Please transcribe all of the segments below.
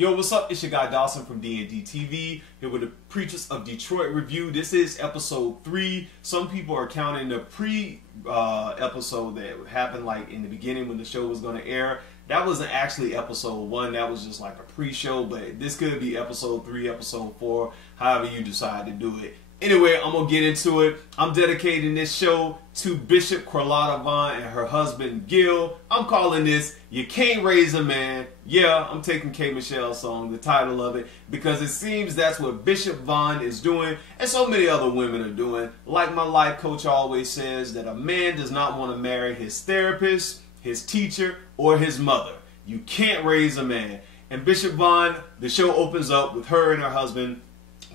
Yo, what's up? It's your guy Dawson from D&D TV, here with the Preachers of Detroit review. This is episode 3. Some people are counting the episode that happened like in the beginning when the show was going to air. That wasn't actually episode 1, that was just like a pre-show, but this could be episode 3, episode 4, however you decide to do it. Anyway, I'm going to get into it. I'm dedicating this show to Bishop Carlotta Vaughn and her husband Gil. I'm calling this You Can't Raise a Man. Yeah, I'm taking K. Michelle's song, the title of it, because it seems that's what Bishop Vaughn is doing and so many other women are doing. Like my life coach always says, that a man does not want to marry his therapist, his teacher, or his mother. You can't raise a man. And Bishop Vaughn, the show opens up with her and her husband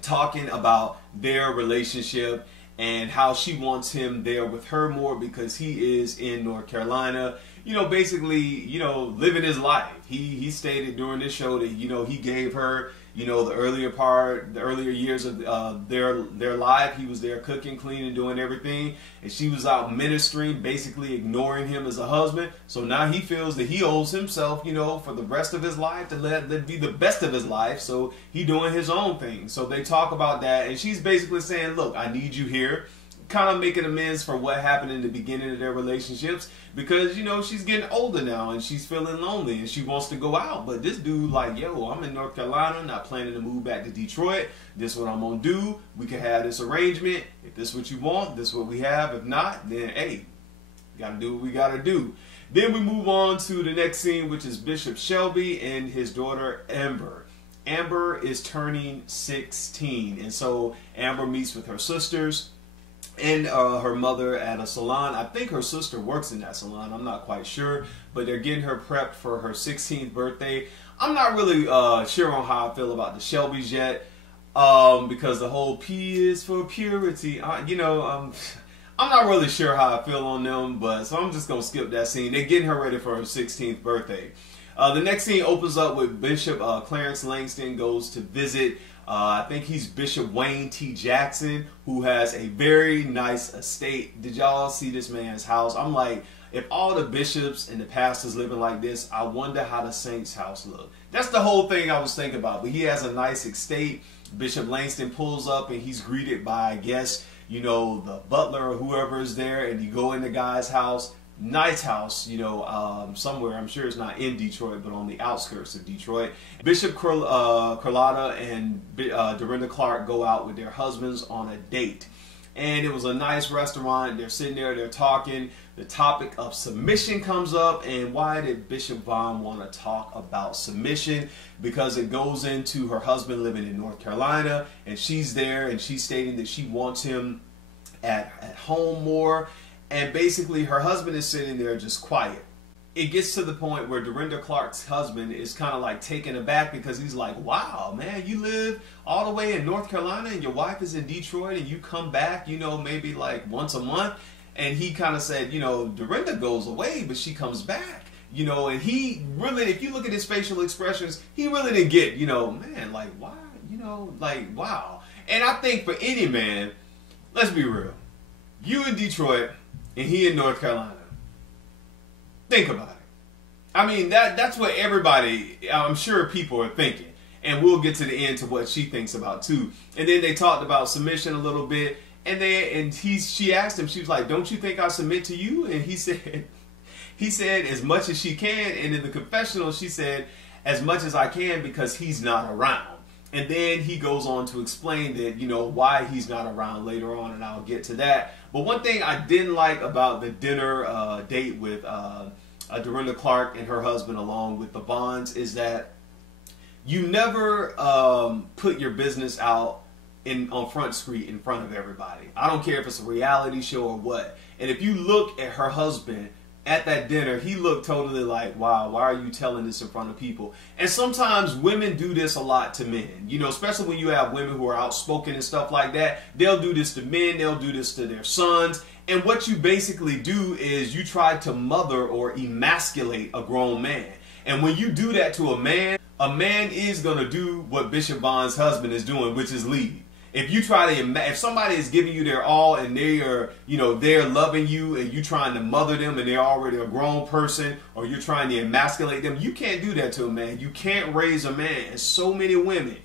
talking about their relationship and how she wants him there with her more because he is in North Carolina, basically, living his life. He stated during this show that, he gave her, the earlier years of their life. He was there cooking, cleaning, doing everything. And she was out ministering, basically ignoring him as a husband. So now he feels that he owes himself, for the rest of his life to let that be the best of his life. So he doing his own thing. So they talk about that. And she's basically saying, look, I need you here. Kind of making amends for what happened in the beginning of their relationships because, she's getting older now and she's feeling lonely and she wants to go out. But this dude like, yo, I'm in North Carolina, not planning to move back to Detroit. This is what I'm going to do. We can have this arrangement. If this is what you want, this is what we have. If not, then, hey, got to do what we got to do. Then we move on to the next scene, which is Bishop Shelby and his daughter Amber. Amber is turning 16. And so Amber meets with her sisters and her mother at a salon. I think her sister works in that salon. I'm not quite sure. But they're getting her prepped for her 16th birthday. I'm not really sure on how I feel about the Shelbys yet. Because the whole P is for purity. I'm not really sure how I feel on them. So I'm just going to skip that scene. They're getting her ready for her 16th birthday. The next scene opens up with Bishop Clarence Langston goes to visit I think he's Bishop Wayne T. Jackson, who has a very nice estate. Did y'all see this man's house? I'm like, if all the bishops and the pastors living like this, I wonder how the saint's house look. That's the whole thing I was thinking about. But he has a nice estate. Bishop Langston pulls up and he's greeted by, I guess, the butler or whoever is there. And you go in the guy's house. Nice house, somewhere. I'm sure it's not in Detroit, but on the outskirts of Detroit. Bishop Carlotta and Dorinda Clark go out with their husbands on a date. And it was a nice restaurant. They're sitting there, they're talking. The topic of submission comes up. And why did Bishop Vaughn want to talk about submission? Because it goes into her husband living in North Carolina. And she's there and she's stating that she wants him at home more. And basically her husband is sitting there just quiet. It gets to the point where Dorinda Clark's husband is kind of like taken aback because he's like, wow, man, you live all the way in North Carolina and your wife is in Detroit and you come back, maybe like once a month. And he kind of said, Dorinda goes away, but she comes back. And he really, if you look at his facial expressions, he really didn't get, man, like, why, like, wow. And I think for any man, let's be real, you in Detroit, and he in North Carolina. Think about it. I mean, that's what everybody, I'm sure people are thinking. And we'll get to the end to what she thinks about too. And then they talked about submission a little bit. And she asked him, she was like, don't you think I submit to you? And he said as much as she can. And in the confessional, she said, as much as I can because he's not around. And then he goes on to explain that, why he's not around later on, and I'll get to that. But one thing I didn't like about the dinner date with Dorinda Clark and her husband along with the Vaughns is that you never put your business out on Front Street in front of everybody. I don't care if it's a reality show or what. And if you look at her husband at that dinner, he looked totally like, wow, why are you telling this in front of people? And sometimes women do this a lot to men, especially when you have women who are outspoken and stuff like that. They'll do this to men, they'll do this to their sons. And what you basically do is you try to mother or emasculate a grown man. And when you do that to a man is going to do what Bishop Vaughn's husband is doing, which is leave. if you try to, if somebody is giving you their all and they are, you know, they're loving you and you trying to mother them and they're already a grown person, or you're trying to emasculate them, you can't do that to a man. You can't raise a man. And so many women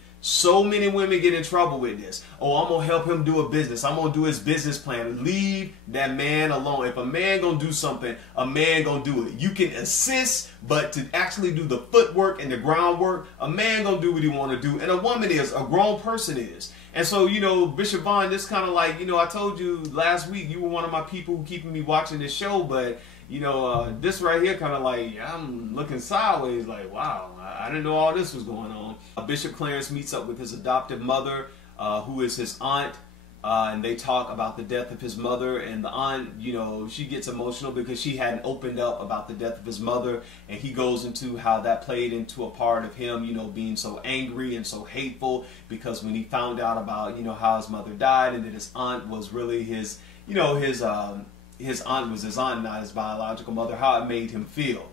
get in trouble with this. Oh, I'm going to help him do a business. I'm going to do his business plan. Leave that man alone. If a man going to do something, a man going to do it. You can assist, but to actually do the footwork and the groundwork, a man going to do what he want to do. And a woman is, a grown person is. And so, you know, Bishop Vaughn, this kind of like, you know, I told you last week, you were one of my people who keeping me watching this show, but you know, this right here kind of like, I'm looking sideways like, wow, I didn't know all this was going on. Bishop Clarence meets up with his adoptive mother, who is his aunt, and they talk about the death of his mother. And the aunt, you know, she gets emotional because she hadn't opened up about the death of his mother. And he goes into how that played into a part of him, you know, being so angry and so hateful because when he found out about, you know, how his mother died and that his aunt was really his, you know, his aunt was his aunt, not his biological mother, how it made him feel.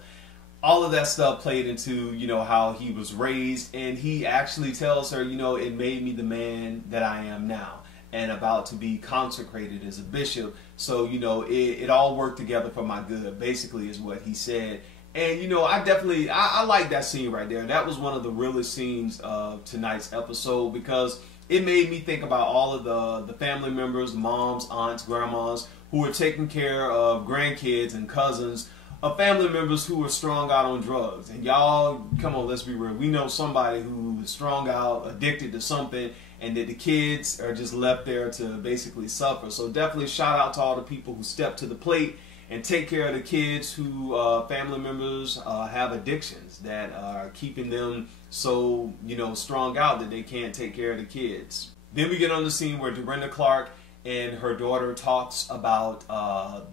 All of that stuff played into, you know, how he was raised, and he actually tells her, you know, it made me the man that I am now and about to be consecrated as a bishop. So, you know, it all worked together for my good, basically is what he said. And, you know, I like that scene right there. That was one of the realest scenes of tonight's episode because it made me think about all of the family members, moms, aunts, grandmas, who are taking care of grandkids and cousins of family members who are strung out on drugs. And y'all, come on, let's be real. We know somebody who is strung out, addicted to something, and that the kids are just left there to basically suffer. So definitely shout out to all the people who step to the plate and take care of the kids who family members have addictions that are keeping them so, you know, strung out that they can't take care of the kids. Then we get on the scene where Dorinda Clark and her daughter talks about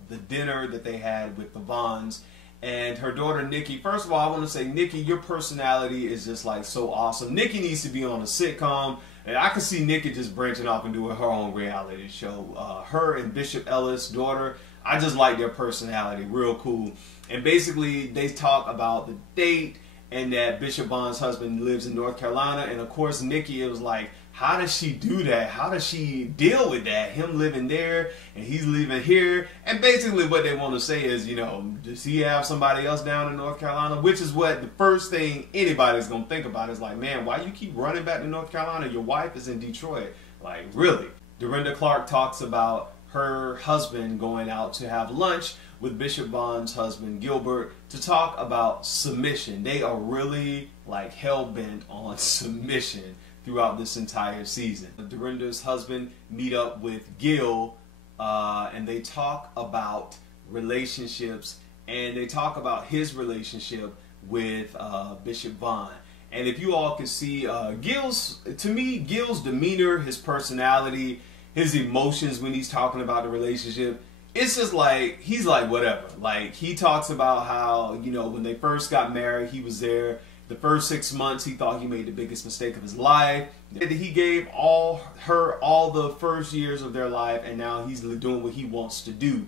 the dinner that they had with the Vaughns. And her daughter, Nikki, first of all, I want to say, Nikki, your personality is just like so awesome. Nikki needs to be on a sitcom. And I can see Nikki just branching off and doing her own reality show. Her and Bishop Ellis' daughter, I just like their personality, real cool. And basically, they talk about the date and that Bishop Vaughn's husband lives in North Carolina. And of course, Nikki, it was like, how does she do that? How does she deal with that? Him living there and he's living here. And basically what they want to say is, you know, does he have somebody else down in North Carolina? Which is what the first thing anybody's going to think about is like, man, why you keep running back to North Carolina? Your wife is in Detroit. Like, really? Dorinda Clark talks about her husband going out to have lunch with Bishop Vaughn's husband Gilbert to talk about submission. They are really like hell-bent on submission throughout this entire season. Dorinda's husband meet up with Gil and they talk about relationships, and they talk about his relationship with Bishop Vaughn. And if you all can see Gil's demeanor, his personality, his emotions when he's talking about the relationship, it's just like, he's like whatever. Like, he talks about how, you know, when they first got married, he was there the first 6 months. He thought he made the biggest mistake of his life. He gave her all the first years of their life, and now he's doing what he wants to do.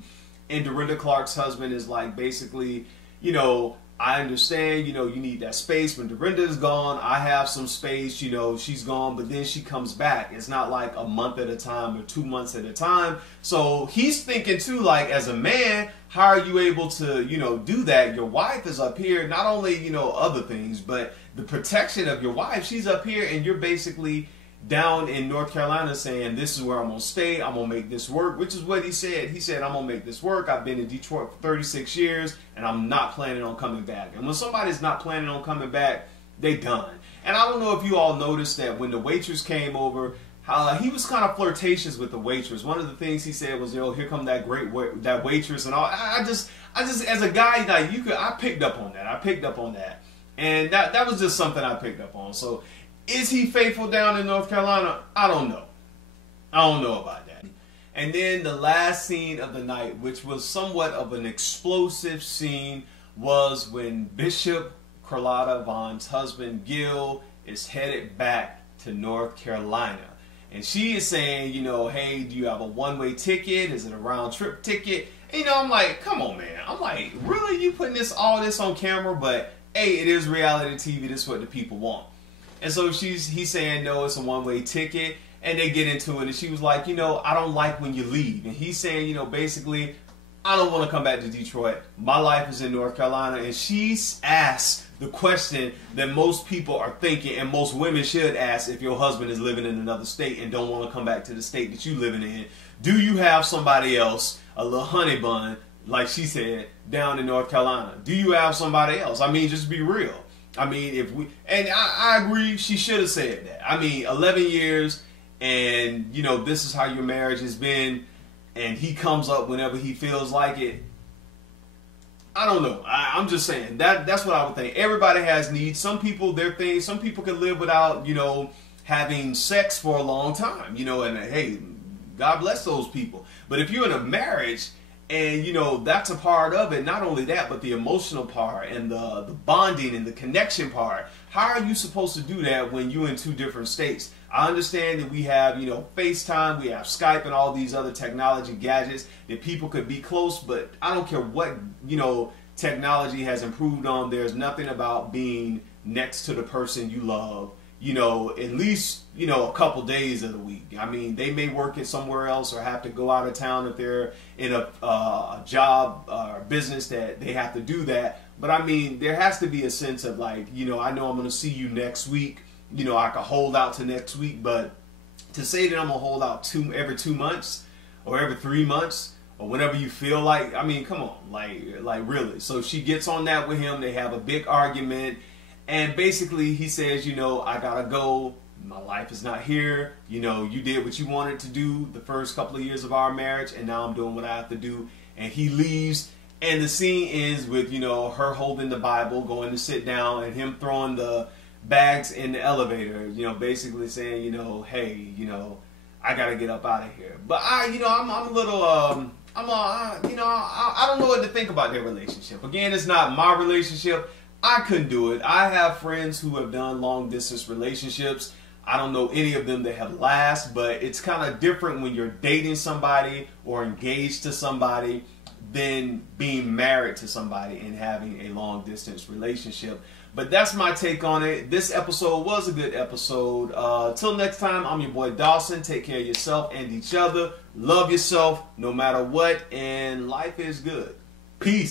And Dorinda Clark's husband is like, basically, you know, I understand, you know, you need that space. When Dorinda is gone, I have some space, you know, she's gone, but then she comes back. It's not like a month at a time or 2 months at a time. So he's thinking too, like, as a man, how are you able to, you know, do that? Your wife is up here, not only, you know, other things, but the protection of your wife, she's up here, and you're basically down in North Carolina saying, this is where I'm going to stay, I'm going to make this work, which is what he said. He said, I'm going to make this work. I've been in Detroit for 36 years, and I'm not planning on coming back. And when somebody's not planning on coming back, they done. And I don't know if you all noticed that when the waitress came over, how he was kind of flirtatious with the waitress. One of the things he said was, "Yo, here come that that waitress," and all. I just as a guy, like, I picked up on that. I picked up on that, and that was just something I picked up on. So, is he faithful down in North Carolina? I don't know. I don't know about that. And then the last scene of the night, which was somewhat of an explosive scene, was when Bishop Carlotta Vaughn's husband Gil is headed back to North Carolina. And she is saying, you know, hey, do you have a one-way ticket? Is it a round-trip ticket? And, you know, I'm like, come on, man. I'm like, really? You putting all this on camera? But, hey, it is reality TV. This is what the people want. And so he's saying, no, it's a one-way ticket. and they get into it, and she was like, I don't like when you leave. And he's saying, basically, I don't want to come back to Detroit. My life is in North Carolina. And she's asked the question that most people are thinking, and most women should ask if your husband is living in another state and don't want to come back to the state that you're living in. Do you have somebody else, a little honey bun, like she said, down in North Carolina? Do you have somebody else? I mean, just be real. I mean, I agree, she should have said that. I mean, 11 years, and, this is how your marriage has been, and he comes up whenever he feels like it. I don't know. I'm just saying that's what I would think. Everybody has needs. Some people, their thing. Some people can live without, having sex for a long time. And hey, God bless those people. But if you're in a marriage and that's a part of it, not only that, but the emotional part and the bonding and the connection part. How are you supposed to do that when you're in two different states? I understand that we have, FaceTime, we have Skype and all these other technology gadgets that people could be close, but I don't care what, technology has improved on. There's nothing about being next to the person you love, at least, a couple days of the week. I mean, they may work it somewhere else or have to go out of town if they're in a job or business that they have to do that. But I mean, there has to be a sense of like, I know I'm going to see you next week. I could hold out to next week, but to say that I'm going to hold out every 2 months or every 3 months or whenever you feel like, I mean, come on, like really. So she gets on that with him. They have a big argument, and basically he says, I got to go. My life is not here. You did what you wanted to do the first couple of years of our marriage, and now I'm doing what I have to do. And he leaves, and the scene ends with, her holding the Bible, going to sit down, and him throwing the bags in the elevator, basically saying, hey, I gotta get up out of here. But I'm a little, I don't know what to think about their relationship. Again, it's not my relationship. I couldn't do it. I have friends who have done long distance relationships. I don't know any of them that have lasted, but it's kind of different when you're dating somebody or engaged to somebody than being married to somebody and having a long distance relationship. But that's my take on it. This episode was a good episode. Till next time, I'm your boy Dawson. Take care of yourself and each other. Love yourself no matter what. And life is good. Peace.